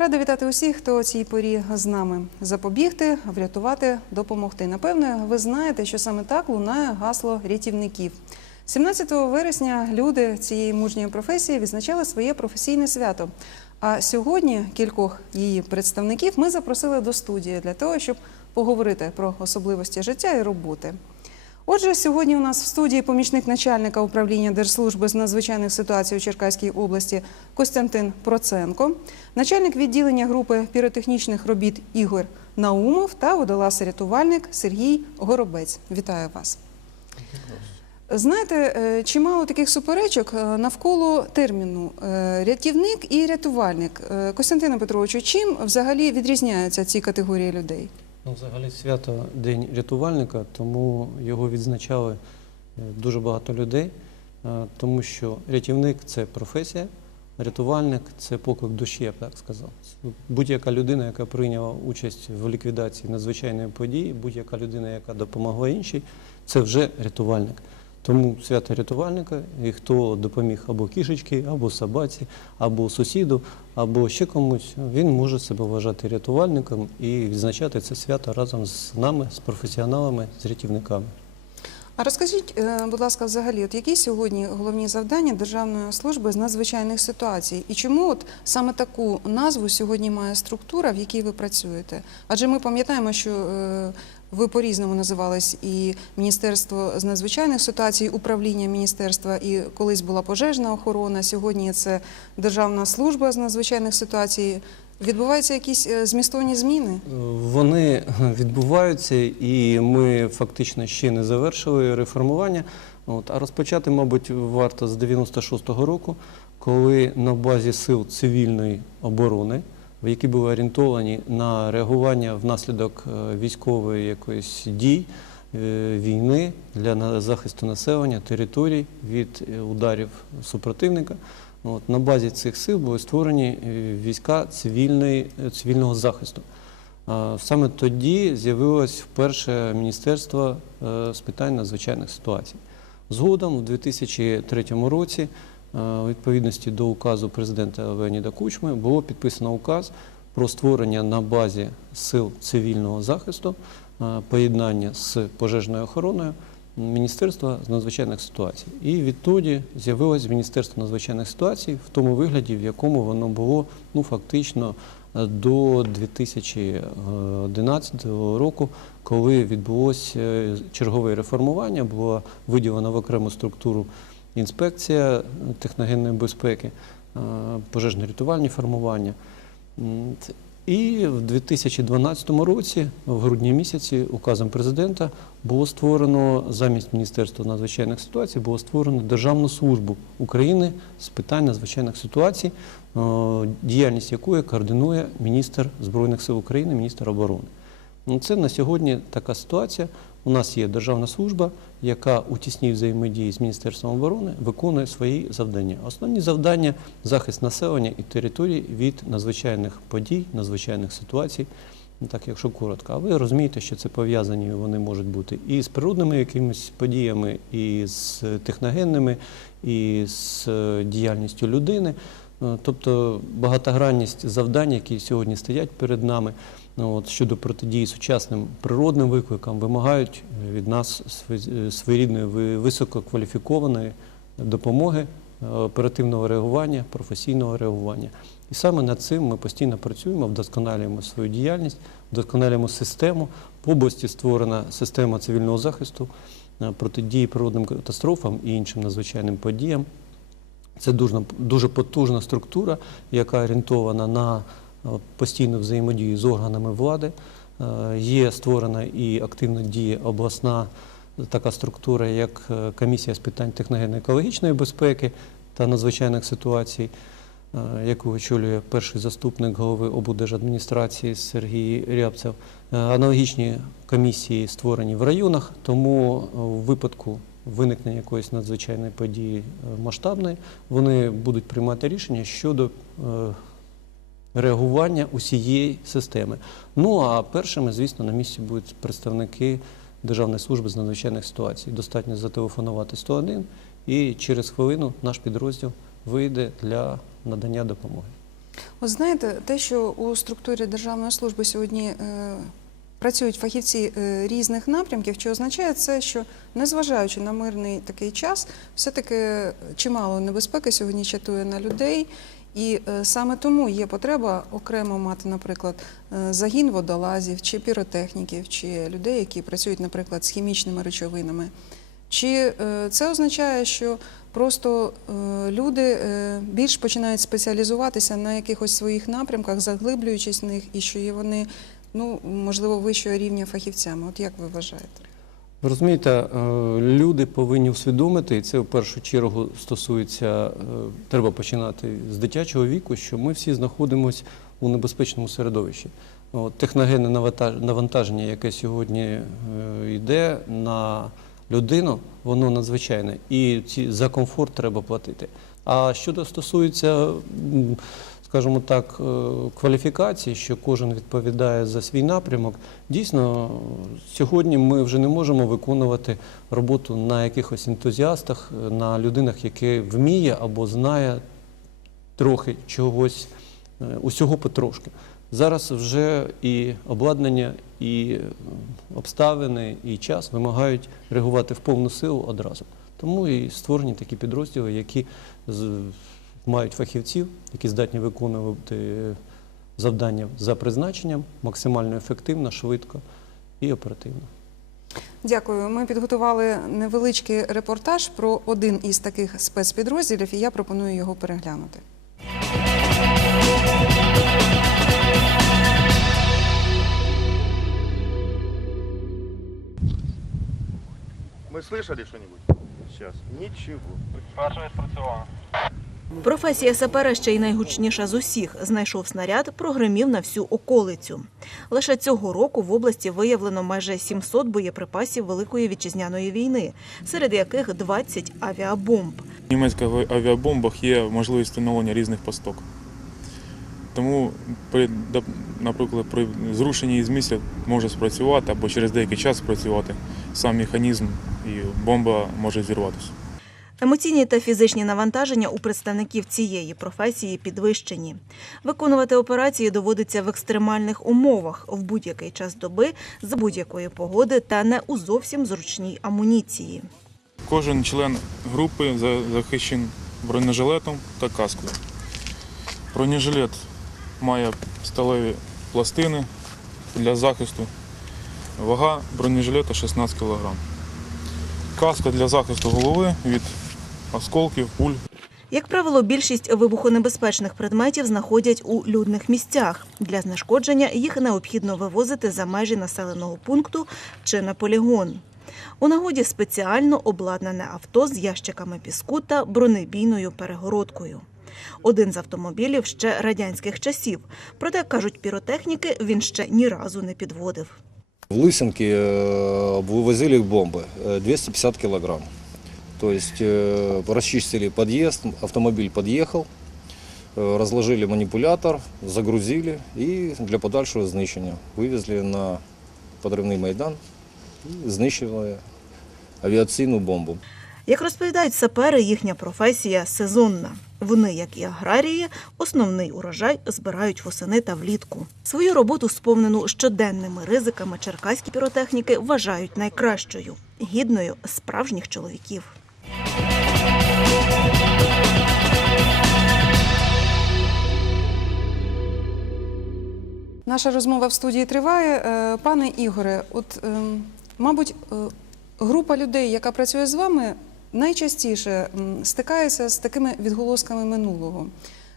Рада вітати усіх, хто цій порі з нами. Запобігти, врятувати, допомогти. Напевне, ви знаєте, що саме так лунає гасло рятівників. 17 вересня люди цієї мужньої професії відзначали своє професійне свято. А сьогодні кількох її представників ми запросили до студії для того, щоб поговорити про особливості життя і роботи. Отже, сьогодні у нас в студії помічник начальника управління Держслужби з надзвичайних ситуацій у Черкаській області Костянтин Проценко, начальник відділення групи піротехнічних робіт Ігор Наумов та водолаз-рятувальник Сергій Горобець. Вітаю вас. Знаєте, е, чимало таких суперечок е, навколо терміну е, рятівник і рятувальник. Костянтине Петровичу, чим взагалі відрізняються ці категорії людей? Ну, взагалі свято День рятувальника, тому його відзначали е, дуже багато людей, е, тому що рятівник це професія, рятувальник це поклик душі, я б так сказав. Будь-яка людина, яка прийняла участь в ліквідації надзвичайної події, будь-яка людина, яка допомогла іншій, це вже рятувальник. Тому свято рятувальника, і хто допоміг або кішечки, або собаці, або сусіду, або ще комусь, він може себе вважати рятувальником і відзначати це свято разом з нами, з професіоналами, з рятівниками. А розкажіть, е, будь ласка, взагалі, от які сьогодні головні завдання Державної служби з надзвичайних ситуацій? І чому от саме таку назву сьогодні має структура, в якій ви працюєте? Адже ми пам'ятаємо, що е, ви по-різному називались і Міністерство з надзвичайних ситуацій, управління міністерства, і колись була пожежна охорона. Сьогодні це Державна служба з надзвичайних ситуацій. Відбуваються якісь е, змістовні зміни? Е, Вони відбуваються, і ми фактично ще не завершили реформування. А розпочати, мабуть, варто з 96-го року, коли на базі сил цивільної оборони, які були орієнтовані на реагування внаслідок е, військової якоїсь дій, е, війни для захисту населення, територій від е, ударів супротивника. От, на базі цих сил були створені е, війська цивільної, е, цивільного захисту. Саме тоді з'явилось вперше Міністерство е, з питань надзвичайних ситуацій. Згодом, у 2003 році, у відповідності до указу президента Леоніда Кучми, було підписано указ про створення на базі сил цивільного захисту поєднання з пожежною охороною Міністерства з надзвичайних ситуацій. І відтоді з'явилось Міністерство надзвичайних ситуацій в тому вигляді, в якому воно було ну, фактично е, до 2011 року, коли відбулося е, чергове реформування, була виділена в окрему структуру інспекція техногенної безпеки, е, пожежно-рятувальні формування. І в 2012 році, в грудні місяці, указом президента було створено замість Міністерства надзвичайних ситуацій, було створено Державну службу України з питань надзвичайних ситуацій, е, діяльність якої координує міністр Збройних сил України, міністр оборони. Ну, Це на сьогодні така ситуація. У нас є державна служба, яка у тісній взаємодії з Міністерством оборони виконує свої завдання. Основні завдання захист населення і територій від надзвичайних подій, надзвичайних ситуацій. Ну, Так, якщо коротко, а ви розумієте, що це пов'язані вони можуть бути і з природними якимись подіями, і з техногенними, і з е, діяльністю людини. Е, Тобто багатогранність завдань, які сьогодні стоять перед нами, от, щодо протидії сучасним природним викликам, вимагають е, від нас е, своєрідної висококваліфікованої допомоги, е, оперативного реагування, професійного реагування. І саме над цим ми постійно працюємо, вдосконалюємо свою діяльність, вдосконалюємо систему. В області створена система цивільного захисту протидії природним катастрофам і іншим надзвичайним подіям. Це дуже, дуже потужна структура, яка орієнтована на постійну взаємодію з органами влади. Е, Є створена і активно діє обласна така структура, як е, комісія з питань техногенно-екологічної безпеки та надзвичайних ситуацій, е, яку очолює перший заступник голови облдержадміністрації Сергій Рябцев. Аналогічні комісії створені в районах, тому у випадку виникнення якоїсь надзвичайної події масштабної, вони будуть приймати рішення щодо реагування усієї системи. Ну а першими, звісно, на місці будуть представники Державної служби з надзвичайних ситуацій. Достатньо зателефонувати 101 і через хвилину наш підрозділ вийде для надання допомоги. От знаєте, те, що у структурі державної служби сьогодні е, працюють фахівці е, різних напрямків, чи означає це, що незважаючи на мирний такий час, все-таки чимало небезпеки сьогодні чатує на людей. І е, саме тому є потреба окремо мати, наприклад, е, загін водолазів чи піротехніків, чи людей, які працюють, наприклад, з хімічними речовинами. Чи е, це означає, що просто люди більш починають спеціалізуватися на якихось своїх напрямках, заглиблюючись в них, і що вони, ну можливо, вищого рівня фахівцями? От як ви вважаєте? Ви розумієте, е, люди повинні усвідомити, і це в першу чергу стосується, е, треба починати з дитячого віку, що ми всі знаходимося у небезпечному середовищі. Техногенне навантаження, яке сьогодні е, йде на людину, воно надзвичайне. І ці, за комфорт треба платити. А щодо стосується, скажімо так, е, кваліфікації, що кожен відповідає за свій напрямок, дійсно, сьогодні ми вже не можемо виконувати роботу на якихось ентузіастах, е, на людинах, які вміє або знає трохи чогось, е, усього потрошки. Зараз вже і обладнання, і обставини, і час вимагають реагувати в повну силу одразу. Тому і створені такі підрозділи, які мають фахівців, які здатні виконувати завдання за призначенням максимально ефективно, швидко і оперативно. Дякую. Ми підготували невеличкий репортаж про один із таких спецпідрозділів, і я пропоную його переглянути. Мы слышали что-нибудь? Сейчас. Ничего. Перша відпрацьована. Професія сапера ще й найгучніша з усіх. Знайшов снаряд, прогремів на всю околицю. Лише цього року в області виявлено майже 700 боєприпасів Великої вітчизняної війни, серед яких 20 авіабомб. В німецьких авіабомбах є можливість встановлення різних посток. Тому, при, наприклад, при зрушенні із місця може спрацювати або через деякий час спрацювати сам механізм, і бомба може зірватися. Емоційні та фізичні навантаження у представників цієї професії підвищені. Виконувати операції доводиться в екстремальних умовах в будь-який час доби, за будь-якої погоди та не у зовсім зручній амуніції. Кожен член групи захищений бронежилетом та каскою. Бронежилет має сталеві пластини для захисту. Вага бронежилета 16 кг. Каска для захисту голови від осколків, пуль. Як правило, більшість вибухонебезпечних предметів знаходять у людних місцях. Для знешкодження їх необхідно вивозити за межі населеного пункту чи на полігон. У нагоді спеціально обладнане авто з ящиками піску та бронебійною перегородкою. Один з автомобілів ще радянських часів. Проте, кажуть піротехніки, він ще ні разу не підводив. В Лысинке э, вывозили бомбы, э, 250 килограмм. То есть э, расчистили подъезд, автомобиль подъехал, э, разложили манипулятор, загрузили и для подальшего знищення вивезли на подривний майдан і знищили авіаційну бомбу. Як розповідають сапери, їхня професія сезонна. Вони, як і аграрії, основний урожай збирають восени та влітку. Свою роботу, сповнену щоденними ризиками, черкаські піротехніки вважають найкращою, гідною справжніх чоловіків. Наша розмова в студії триває. Е, Пане Ігоре, от, ем, мабуть, е, група людей, яка працює з вами, найчастіше стикається з такими відголосками минулого.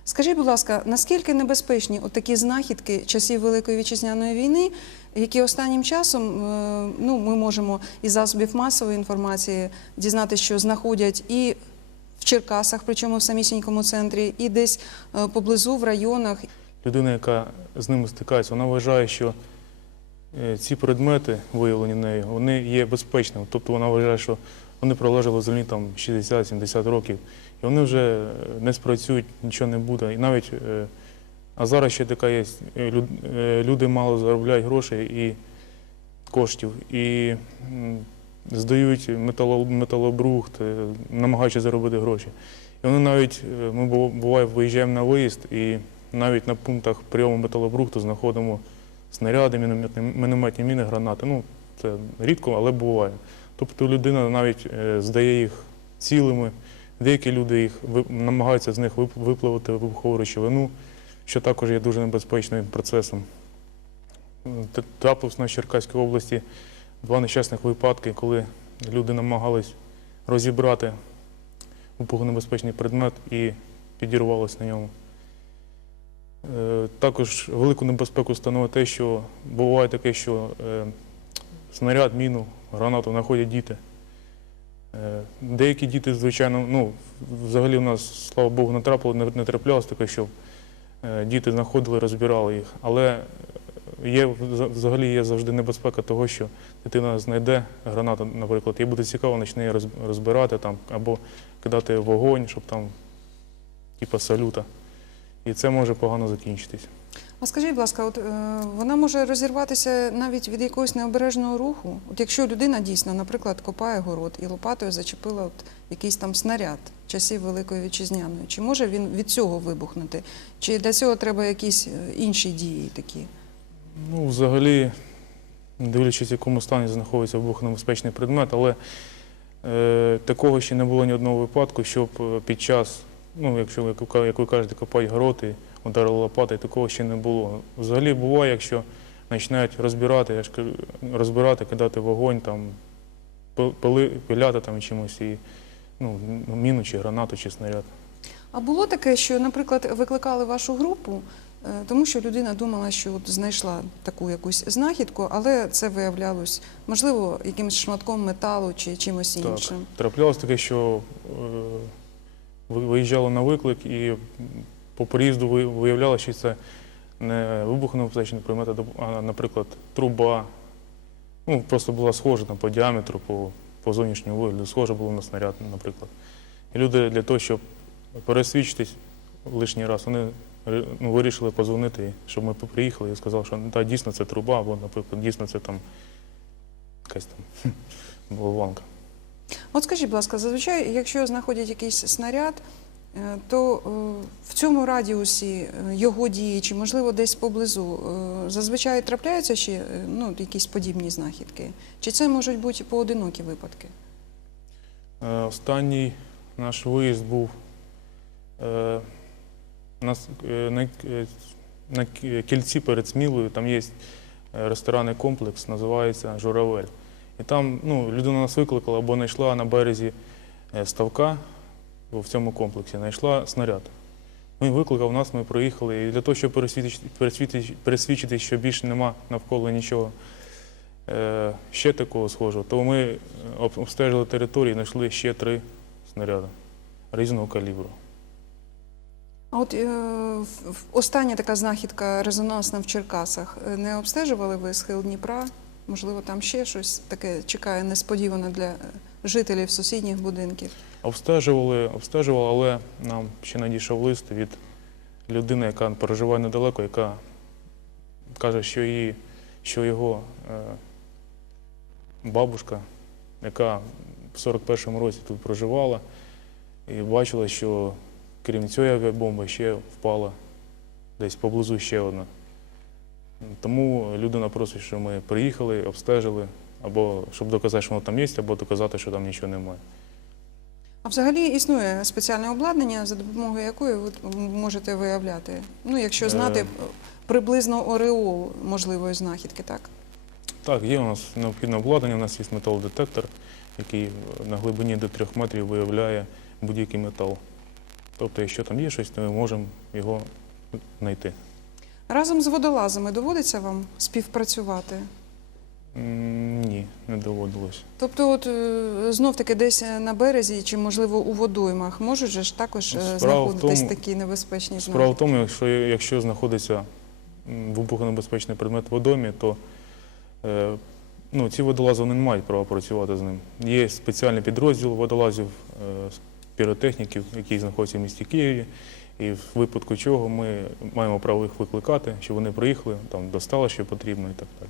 Скажіть, будь ласка, наскільки небезпечні такі знахідки часів Великої вітчизняної війни, які останнім часом е, ну, ми можемо із засобів масової інформації дізнатися, що знаходять і в Черкасах, причому в самісінькому центрі, і десь поблизу в районах, Людина, яка з ними стикається, вона вважає, що е, ці предмети, виявлені нею, вони є безпечними. Тобто вона вважає, що вони пролежали в землі 60-70 років, і вони вже е, не спрацюють, нічого не буде. І навіть, е, а зараз ще така є, люд- люди мало заробляють грошей і коштів, і здають метало, металобрухт, намагаючись заробити гроші. І вони навіть, ми буває, виїжджаємо на виїзд і навіть на пунктах прийому металобрухту знаходимо снаряди, мінометні, міни, гранати. Ну, це рідко, але буває. Тобто людина навіть е, здає їх цілими, деякі люди їх намагаються з них вип- випливати вибухову речовину, що також є дуже небезпечним процесом. Трапилось на Черкаській області два нещасних випадки, коли люди намагались розібрати вибухонебезпечний предмет і підірвалися на ньому. Е, Також велику небезпеку становить те, що буває таке, що е, снаряд, міну, гранату знаходять діти. Е, Деякі діти, звичайно, ну, взагалі у нас, слава Богу, не трапило, не, траплялося таке, що діти знаходили, розбирали їх. Але є, взагалі є завжди небезпека того, що дитина знайде гранату, наприклад, їй буде цікаво, почне її розбирати там, або кидати вогонь, щоб там, типа салюта. І це може погано закінчитись. А скажіть, будь ласка, от е, вона може розірватися навіть від якогось необережного руху? От якщо людина дійсно, наприклад, копає город і лопатою зачепила от якийсь там снаряд часів Великої Вітчизняної, чи може він від цього вибухнути? Чи для цього треба якісь е, інші дії такі? Ну, взагалі, дивлячись, в якому стані знаходиться вибухонебезпечний предмет, але е, такого ще не було ні одного випадку, щоб е, під час, ну, якщо як ви як ви кажете, копають город і ударили лопатою, такого ще не було. Взагалі буває, якщо починають розбирати, я ж кажу, розбирати, кидати вогонь, там, пил- пили, пиляти там чимось і ну, міну чи гранату, чи снаряд. А було таке, що, наприклад, викликали вашу групу, е, тому що людина думала, що от знайшла таку якусь знахідку, але це виявлялось, можливо, якимось шматком металу чи чимось Так. іншим. Траплялось таке, що е, виїжджали на виклик і по приїзду ви- виявлялося, що це не вибухонебезпечний предмет, а, наприклад, труба. Ну, просто була схожа там, по діаметру, по, по зовнішньому вигляду, схожа була на снаряд, наприклад. І люди для того, щоб пересвідчитись лишній раз, вони ну, вирішили позвонити, щоб ми приїхали і сказали, що так, дійсно це труба, або, наприклад, дійсно це там якась там болванка. От скажіть, будь ласка, зазвичай, якщо знаходять якийсь снаряд, е, то е, в цьому радіусі е, його дії, чи можливо десь поблизу, зазвичай трапляються ще ну, якісь подібні знахідки? Чи це можуть бути поодинокі випадки? Останній наш виїзд був на, кільці перед Смілою. Там є ресторанний комплекс, називається Журавель. І там ну, людина нас викликала, або знайшла на березі е, ставка в цьому комплексі, знайшла снаряд. Він викликав нас, ми проїхали. І для того, щоб пересвідчити, пересвідчити, що більше нема навколо нічого е, ще такого схожого, то ми е, обстежили територію і знайшли ще три снаряди різного калібру. А от е, остання така знахідка резонансна в Черкасах. Е, Не обстежували ви схил Дніпра? Можливо, там ще щось таке чекає несподіване для е, жителів сусідніх будинків. Обстежували, обстежували, але нам ще надійшов лист від людини, яка проживає недалеко, яка каже, що, її, що його е, бабушка, яка в 41-му році тут проживала, і бачила, що крім цієї авіабомби ще впала десь поблизу ще одна. Тому людина просить, щоб ми приїхали, обстежили, або щоб доказати, що воно там є, або доказати, що там нічого немає. А взагалі існує спеціальне обладнання, за допомогою якої ви можете виявляти, ну якщо знати Е. приблизно ореол можливої знахідки, так? Так, є у нас необхідне обладнання, у нас є металодетектор, який на глибині до 3 метрів виявляє будь-який метал. Тобто, якщо там є щось, то ми можемо його знайти. Разом з водолазами доводиться вам співпрацювати? М, Ні, не доводилось. Тобто, от знов таки десь на березі чи можливо у водоймах можуть же ж також е, Справа в знаходитись тому- такі небезпечні Справа в тому, якщо, якщо знаходиться м, вибухонебезпечний предмет в водомі, то е, ну, ці водолази вони не мають права працювати з ним. Є спеціальний підрозділ водолазів, е, з піротехніків, які знаходяться в місті Києві. І в випадку чого ми маємо право їх викликати, щоб вони приїхали, там достали, що потрібно і так далі.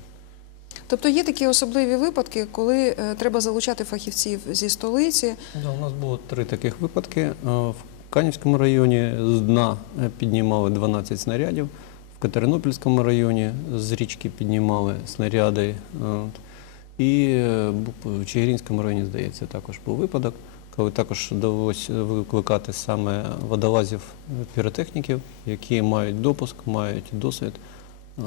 Тобто є такі особливі випадки, коли е, треба залучати фахівців зі столиці. Да, у нас було три таких випадки. Е, в- Канівському районі з дна е, піднімали 12 снарядів, в Катеринопільському районі з річки піднімали снаряди. е. І в Чигиринському районі, здається, також був випадок, коли також довелося викликати саме водолазів піротехніків, які мають допуск, мають досвід е,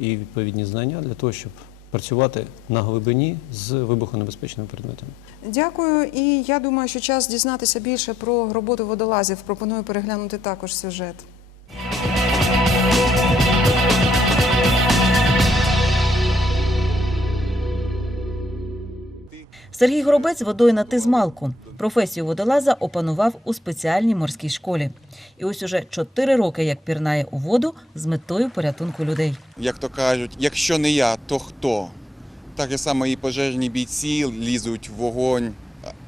і відповідні знання для того, щоб працювати на глибині з вибухонебезпечними предметами. Дякую. І я думаю, що час дізнатися більше про роботу водолазів. Пропоную переглянути також сюжет. Сергій Горобець водою на тизмалку. Професію водолаза опанував у спеціальній морській школі. І ось уже чотири роки як пірнає у воду з метою порятунку людей. як то кажуть, якщо не я, то хто? Так і само і пожежні бійці лізуть в вогонь.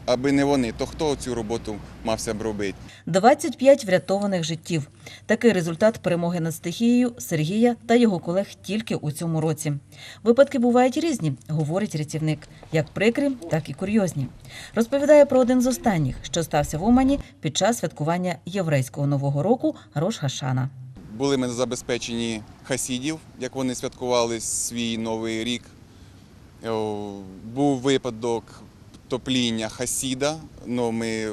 Аби не вони, то хто цю роботу мався б робити? 25 врятованих життів. Такий результат перемоги над стихією Сергія та його колег тільки у цьому році. Випадки бувають різні, говорить рятівник, як прикрі, так і курйозні. Розповідає про один з останніх, що стався в Омані під час святкування єврейського нового року Рош Хашана. Були ми забезпечені хасідів, як вони святкували свій новий рік. Був випадок топління хасіда, але ми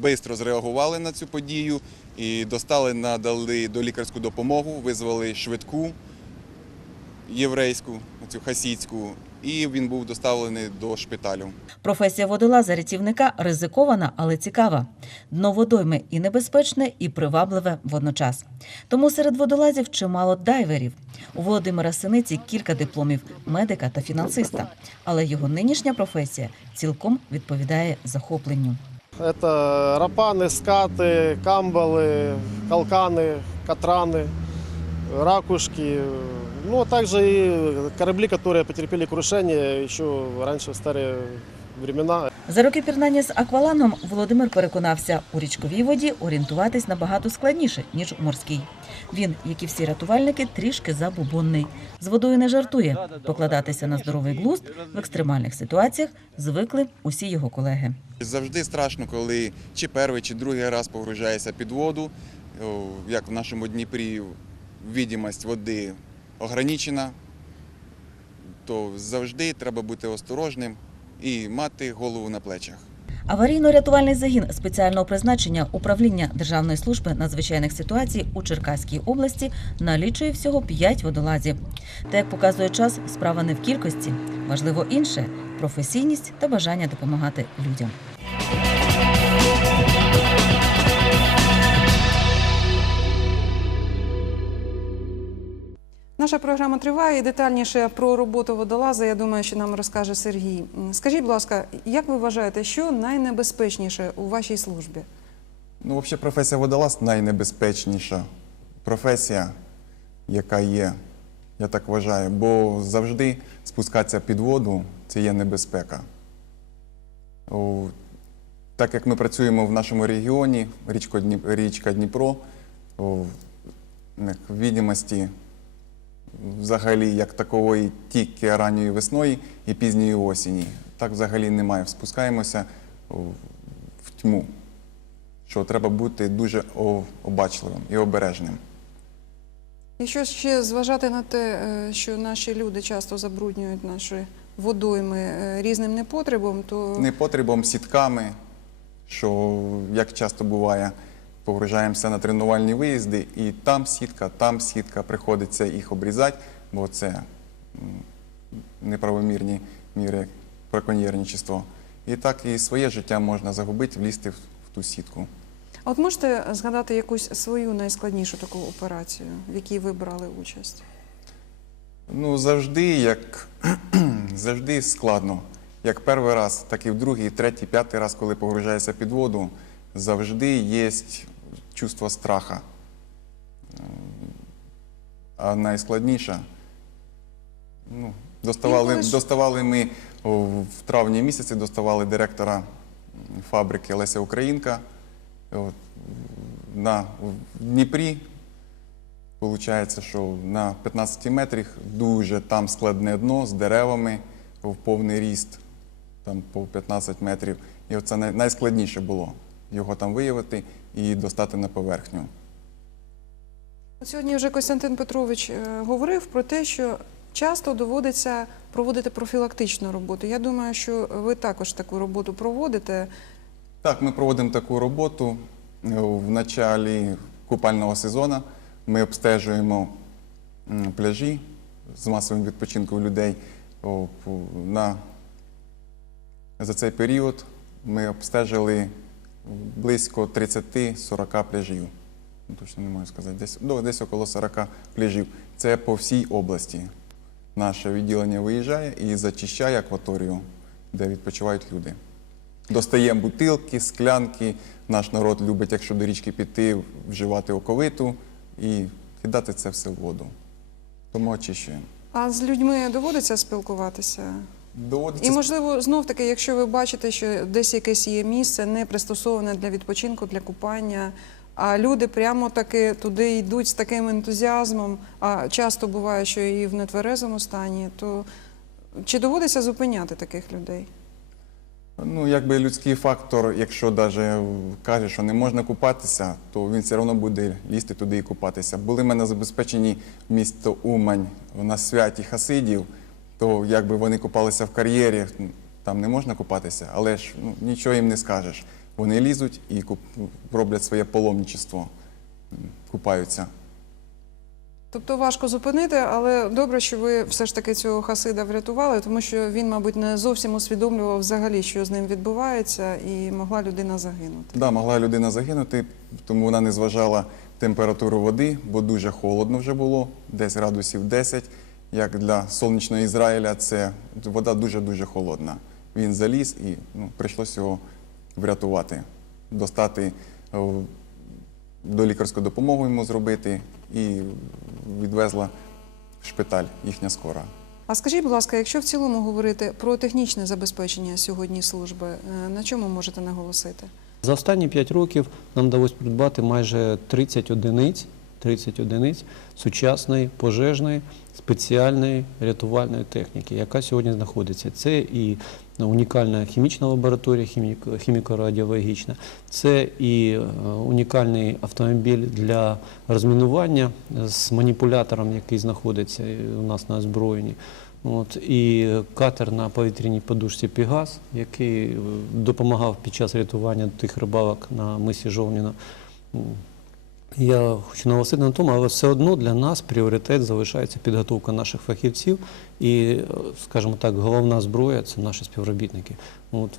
швидко зреагували на цю подію і достали, надали долікарську допомогу, визвали швидку єврейську, цю хасідську, і він був доставлений до шпиталю. Професія водолаза рятівника ризикована, але цікава. Дно водойми і небезпечне, і привабливе водночас. Тому серед водолазів чимало дайверів. У Володимира Синиці кілька дипломів медика та фінансиста. Але його нинішня професія цілком відповідає захопленню. Это рапаны, скаты, камбалы, калканы, катраны, ракушки. Ну, а также и корабли, которые потерпели крушение еще раньше в старые времена. За роки пірнання з аквалангом Володимир переконався, у річковій воді орієнтуватись набагато складніше, ніж у морській. Він, як і всі рятувальники, трішки забубонний. З водою не жартує. Покладатися на здоровий глузд в екстремальних ситуаціях звикли усі його колеги. Завжди страшно, коли чи перший, чи другий раз погружаєшся під воду. Як в нашому Дніпрі відомість води ограничена, то завжди треба бути осторожним і мати голову на плечах. Аварійно-рятувальний загін спеціального призначення управління Державної служби надзвичайних ситуацій у Черкаській області налічує всього 5 водолазів. Та як показує час, справа не в кількості, важливо інше професійність та бажання допомагати людям. Наша програма триває і детальніше про роботу водолаза. Я думаю, що нам розкаже Сергій. Скажіть, будь ласка, як ви вважаєте, що найнебезпечніше у вашій службі? Ну, взагалі, професія водолаз найнебезпечніша професія, яка є, я так вважаю, бо завжди спускатися під воду це є небезпека. Так як ми працюємо в нашому регіоні, річка, Дніп, Дніпро, в відомості взагалі як такової тільки ранньої весною і пізньої осені. Так взагалі немає. Спускаємося в тьму що треба бути дуже обачливим і обережним. Якщо ще зважати на те, е, що наші люди часто забруднюють наші водойми е, різним непотребом, то Непотребом, сітками, що як часто буває, погружаємося на тренувальні виїзди, і там сітка, там сітка, приходиться їх обрізати, бо це неправомірні міри браконьєрничество. І так і своє життя можна загубити, влізти в, в ту сітку. А от можете згадати якусь свою найскладнішу таку операцію, в якій ви брали участь? Ну, завжди, як завжди складно. Як перший раз, так і в другий, третій, п'ятий раз, коли погружаєшся під воду, завжди є чувство страха. А найскладніше, ну, доставали, Інколи ж- доставали ми о, в травні місяці, доставали директора фабрики Леся Українка. От, на, в Дніпрі Получається, що на 15 метрах дуже там складне дно з деревами в повний ріст, там по 15 метрів. І це найскладніше було. його там виявити і достати на поверхню. Сьогодні вже Костянтин Петрович е, говорив про те, що часто доводиться проводити профілактичну роботу. Я думаю, що ви також таку роботу проводите. Так, ми проводимо таку роботу е, в началі купального сезону. Ми обстежуємо пляжі з масовим відпочинком людей. На... За цей період ми обстежили близько 30-40 пляжів. Ну, Точно не можу сказати, десь, ну, десь около 40 пляжів. Це по всій області. Наше відділення виїжджає і зачищає акваторію, де відпочивають люди. Достаємо бутилки, склянки. Наш народ любить, якщо до річки піти, вживати оковиту і кидати це все в воду. Тому очищуємо. А з людьми доводиться спілкуватися? Доводиться І, можливо, знов таки, якщо ви бачите, що десь якесь є місце не пристосоване для відпочинку, для купання, а люди прямо таки туди йдуть з таким ентузіазмом, а часто буває, що і в нетверезому стані, то чи доводиться зупиняти таких людей? Ну, якби людський фактор, якщо навіть каже, що не можна купатися, то він все одно буде лізти туди і купатися. Були в мене забезпечені місто Умань на святі Хасидів, то якби вони купалися в кар'єрі, там не можна купатися, але ж ну, нічого їм не скажеш. Вони лізуть і куп... роблять своє паломничество, купаються. Тобто важко зупинити, але добре, що ви все ж таки цього хасида врятували, тому що він, мабуть, не зовсім усвідомлював взагалі, що з ним відбувається, і могла людина загинути. Да, могла людина загинути, тому вона не зважала температуру води, бо дуже холодно вже було, десь градусів 10. Як для сонячного Ізраїля, це вода дуже-дуже холодна. Він заліз і ну, прийшлося його врятувати, достати е, до лікарську допомогу йому зробити і відвезла в шпиталь їхня скора. А скажіть, будь ласка, якщо в цілому говорити про технічне забезпечення сьогодні служби, е, на чому можете наголосити? За останні 5 років нам вдалося придбати майже 30 одиниць, 30 одиниць сучасної пожежної спеціальної рятувальної техніки, яка сьогодні знаходиться. Це і унікальна хімічна лабораторія, хіміко- хіміко-радіологічна, це і е, унікальний автомобіль для розмінування з маніпулятором, який знаходиться е, у нас на озброєнні. От, і катер на повітряній подушці Пігас, який е, допомагав під час рятування тих рибалок на мисі Жовніна. Я хочу наголосити на тому, але все одно для нас пріоритет залишається підготовка наших фахівців, і, е, скажімо так, головна зброя це наші співробітники. От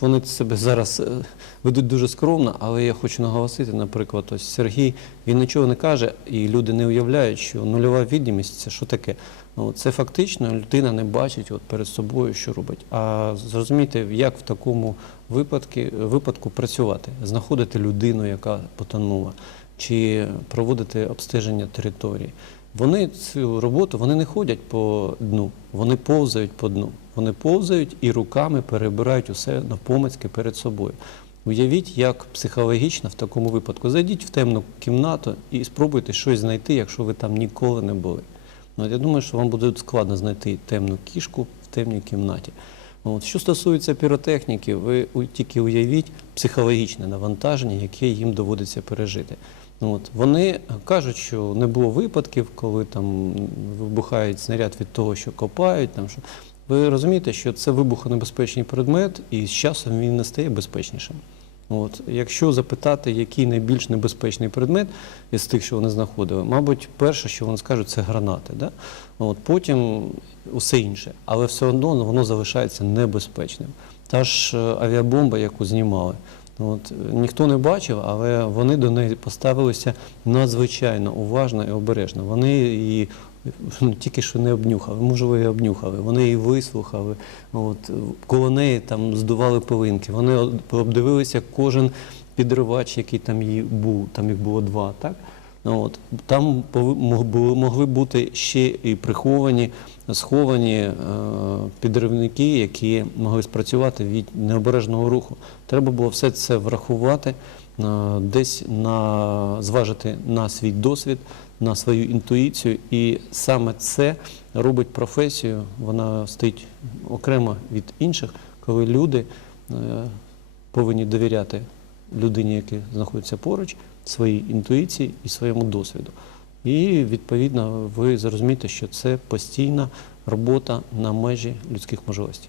вони себе зараз е, ведуть дуже скромно, але я хочу наголосити, наприклад, ось Сергій він нічого не каже, і люди не уявляють, що нульова відомість це що таке. Ну, це фактично людина не бачить от перед собою, що робить. А зрозуміти, як в такому випадку, випадку працювати, знаходити людину, яка потонула, чи проводити обстеження території. Вони цю роботу вони не ходять по дну, вони повзають по дну. Вони повзають і руками перебирають усе навпомацьки перед собою. Уявіть, як психологічно в такому випадку. Зайдіть в темну кімнату і спробуйте щось знайти, якщо ви там ніколи не були. Ну, я думаю, що вам буде складно знайти темну кішку в темній кімнаті. От. Що стосується піротехніки, ви тільки уявіть психологічне навантаження, яке їм доводиться пережити. Ну, От. Вони кажуть, що не було випадків, коли там вибухають снаряд від того, що копають. Там, що... Ви розумієте, що це вибухонебезпечний предмет, і з часом він не стає безпечнішим. От, якщо запитати, який найбільш небезпечний предмет із тих, що вони знаходили, мабуть, перше, що вони скажуть, це гранати. Да? От, потім усе інше, але все одно воно залишається небезпечним. Та ж е, авіабомба, яку знімали. От, е, ніхто не бачив, але вони до неї поставилися надзвичайно уважно і обережно. Вони її ну, тільки що не обнюхали, можливо, і обнюхали. Вони її вислухали. От, коло неї там здували пилинки. Вони обдивилися кожен підривач, який там її був. Там їх було два, так? Ну, От. Там могли бути ще і приховані, сховані е, підривники, які могли спрацювати від необережного руху. Треба було все це врахувати, е, десь на, зважити на свій досвід, на свою інтуїцію. І саме це робить професію, вона стоїть окремо від інших, коли люди е, повинні довіряти людині, яка знаходиться поруч, своїй інтуїції і своєму досвіду. І відповідно ви зрозумієте, що це постійна робота на межі людських можливостей,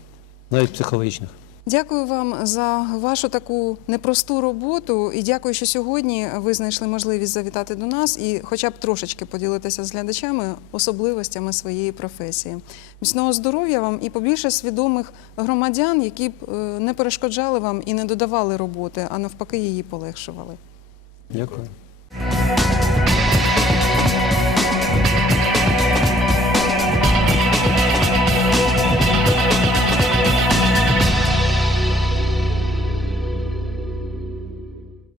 навіть психологічних. Дякую вам за вашу таку непросту роботу і дякую, що сьогодні ви знайшли можливість завітати до нас і хоча б трошечки поділитися з глядачами особливостями своєї професії. Міцного здоров'я вам і побільше свідомих громадян, які б е, не перешкоджали вам і не додавали роботи, а навпаки її полегшували. Дякую.